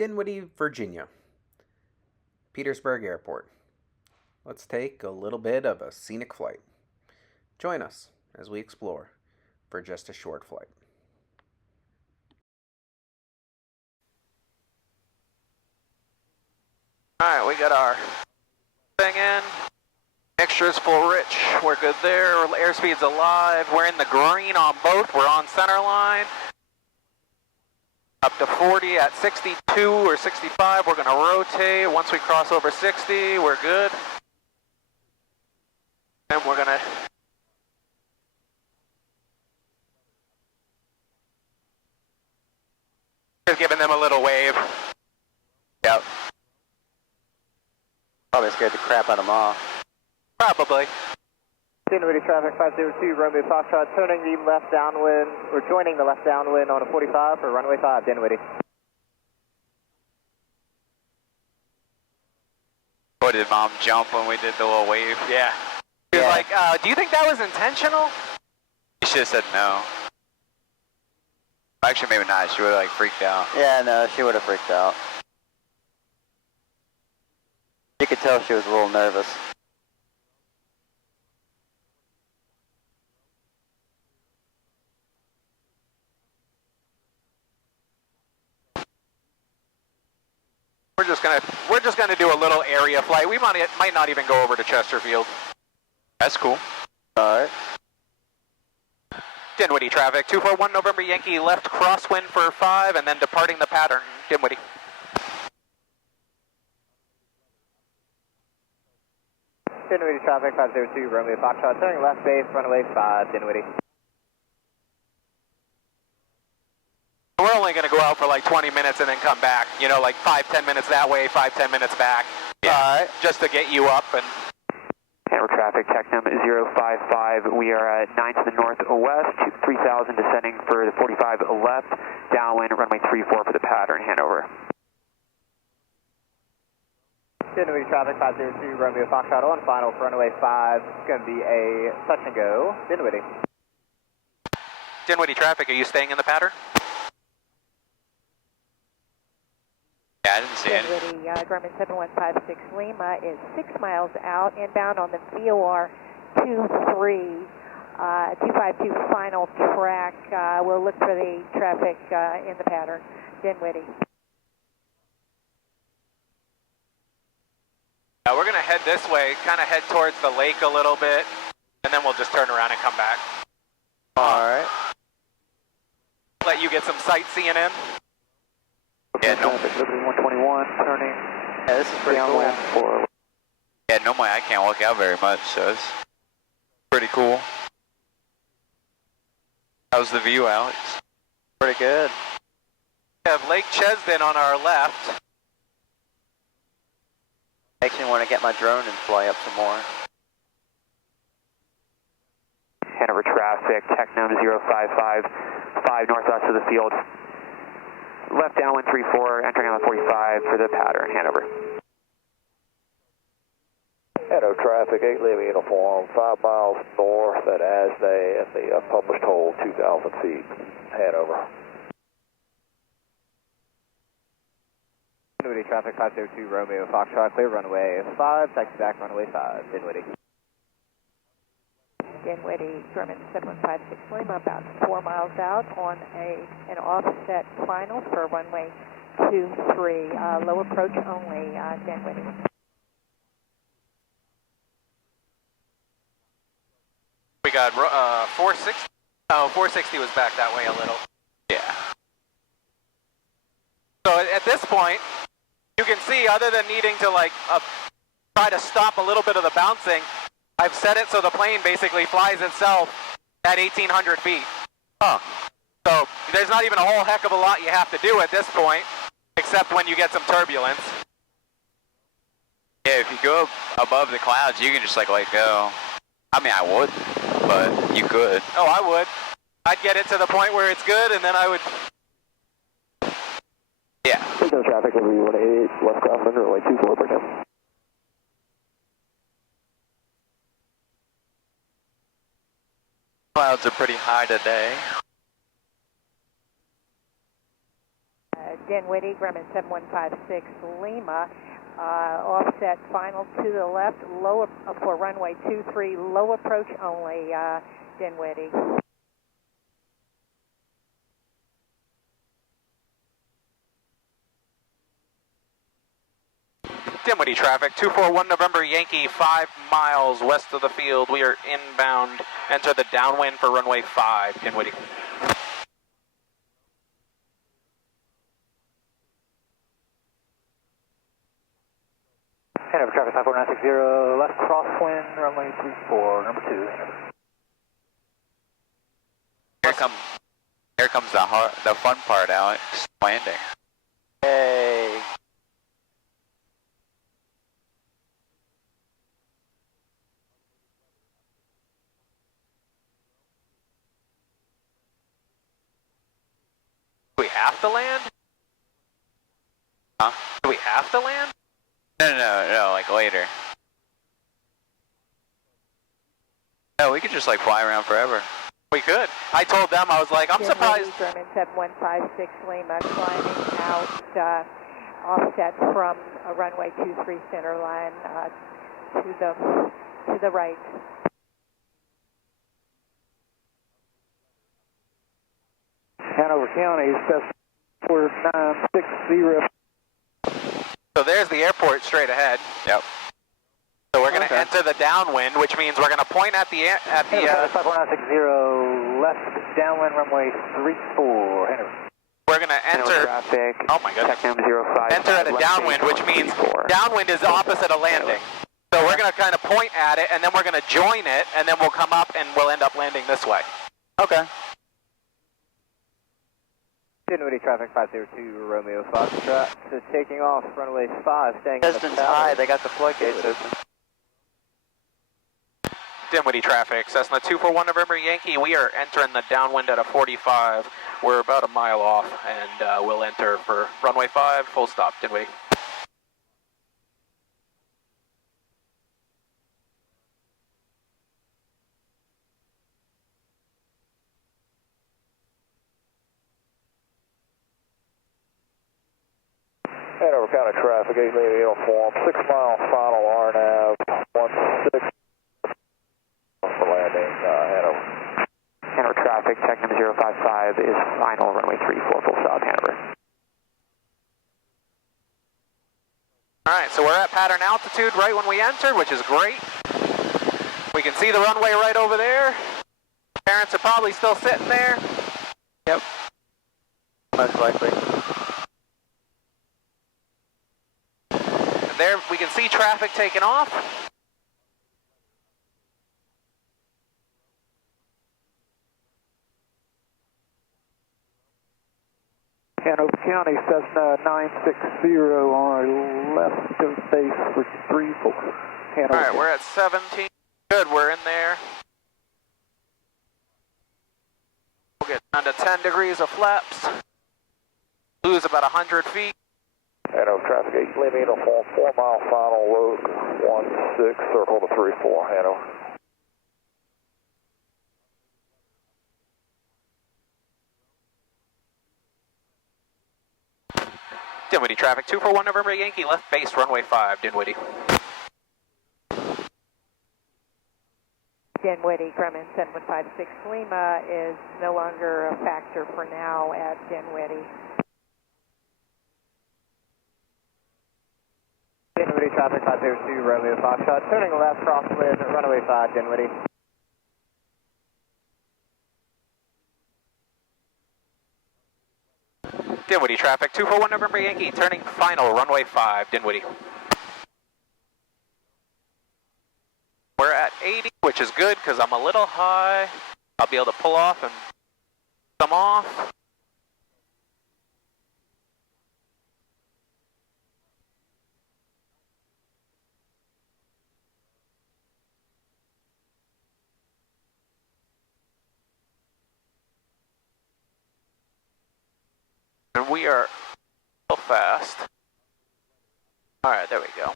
Dinwiddie, Virginia, Petersburg Airport. Let's take a little bit of a scenic flight. Join us as we explore for just a short flight. Alright, we got our thing in. Extras full rich. We're good there. Airspeed's alive. We're in the green on both. We're on center line. Up to 40 at 62 or 65. We're going to rotate. Once we cross over 60, we're good. And we're going to... just giving them a little wave. Yep. Probably scared the crap out of them off. Probably. Dinwiddie traffic 502, Romeo Foxtrot, turning the left downwind, or joining the left downwind on a 45 for runway 5, Dinwiddie. What, did Mom jump when we did the little wave? Yeah. She was like, do you think that was intentional? You should have said no. Actually, maybe not. She would have like freaked out. Yeah, no, she would have freaked out. You could tell she was a little nervous. We're just gonna do a little area flight. We might not even go over to Chesterfield. That's cool. Alright. Dinwiddie traffic, 241 November Yankee left crosswind for 5 and then departing the pattern. Dinwiddie. Dinwiddie traffic 502, Romeo Foxtrot, turning left base, runway 5, Dinwiddie. We're only going to go out for like 20 minutes and then come back. You know, like 5-10 minutes that way, 5-10 minutes back. Yeah. Alright. Just to get you up and... Hammer traffic, TechNum 055. We are at 9 to the northwest, 3000 descending for the 45 left, downwind, runway 34 for the pattern, Hanover. Dinwiddie traffic 502, Romeo Foxtrot on final for runway 5. It's going to be a touch and go, Dinwiddie. Dinwiddie traffic, are you staying in the pattern? Yeah, I didn't see it. Dinwiddie, Grumman 7156 Lima is 6 miles out, inbound on the VOR 23, 252 final track. We'll look for the traffic in the pattern. Dinwiddie. Yeah, we're going to head this way, kind of head towards the lake a little bit, and then we'll just turn around and come back. Alright. Let you get some sightseeing in. Yeah, no. Liberty 121, turning. Yeah, this is pretty cool. For... Yeah, normally I can't walk out very much, so it's pretty cool. How's the view, Alex? Pretty good. We have Lake Chesden on our left. Makes me want to get my drone and fly up some more. Hanover traffic, TechNum 055, 5 northwest of the field. Left downwind 34, entering on the 45 for the pattern, Hanover. Hanover traffic, 8 Lima uniform, 5 miles north at Asday at the published hold, 2,000 feet, Hanover. Dinwiddie traffic 502, Romeo Foxtrot, clear runway 5, taxi back runway 5, Dinwiddie. Dinwiddie, Grumman 7156 Lima, about 4 miles out on an offset final for runway 23, low approach only, Dinwiddie. We got 460. Oh, 460 was back that way a little. Yeah. So at this point, you can see other than needing to like try to stop a little bit of the bouncing, I've set it so the plane basically flies itself at 1,800 feet. Huh. So there's not even a whole heck of a lot you have to do at this point, except when you get some turbulence. Yeah, if you go up above the clouds, you can just like let go. I mean, I would, but you could. Oh, I would. I'd get it to the point where it's good, and then I would... Yeah. Signal traffic, Liberty 188, left crosswind, runway 24 for him. Clouds are pretty high today. Dinwiddie, Grumman 7156 Lima. Offset final to the left, low for runway 23, low approach only, Dinwiddie. Dinwiddie traffic, 241 November Yankee, 5 miles west of the field. We are inbound. Enter the downwind for runway 5, Dinwiddie. Hanover traffic 54960, left crosswind, runway 34, number 2. Here comes the fun part, Alex. Landing. Yay. Do we have to land? Huh? Do we have to land? No, like later. No, we could just like fly around forever. We could. I told them, I was like, I'm surprised. Grumman 7156 Lima, climbing out, offset from runway 23 center line to the right. Hanover County, Cessna 4960. So there's the airport straight ahead. Yep. So we're going to enter the downwind, which means we're going to point at the 54960, left downwind runway 34, Hanover. we're going to enter. Traffic. Oh my goodness. Check 05. Enter at a downwind, which means downwind is opposite of landing. So we're going to kind of point at it, and then we're going to join it, and then we'll come up and we'll end up landing this way. Okay. Dinwiddie traffic 502 Romeo Foxtrot. So taking off runway 5, staying in the Pistons high, they got the floodgates open. Dinwiddie traffic, Cessna 241 November Yankee. We are entering the downwind at a 45. We're about a mile off, and we'll enter for runway 5, full stop, Dinwiddie. Hanover County traffic, 8 Lady uniform, 6 mile final RNAV, 16 for landing, Hanover. Hanover traffic, check number 055 is final, runway 34, full stop, Hanover. All right, so we're at pattern altitude right when we entered, which is great. We can see the runway right over there. Parents are probably still sitting there. Yep. Most likely. And there we can see traffic taking off. Hanover County, Cessna 960 on our left of base for 34. Hanover. All right, we're at 17. Good, we're in there. We'll get down to 10 degrees of flaps. Lose about 100 feet. Hanover traffic, 8 Lima uniform, 4 mile final load, 16, circle to 34, Hanover. Dinwiddie traffic, 241 November Yankee, left base, runway 5, Dinwiddie. Dinwiddie, Grumman 7156 Lima is no longer a factor for now at Dinwiddie. Dinwiddie traffic 502 Romeo Foxtrot, turning left crosswind, runway 5, Dinwiddie. Dinwiddie traffic, 241 November Yankee, turning final, runway 5, Dinwiddie. We're at 80, which is good because I'm a little high. I'll be able to pull off and come off. And we are a little fast. All right, there we go.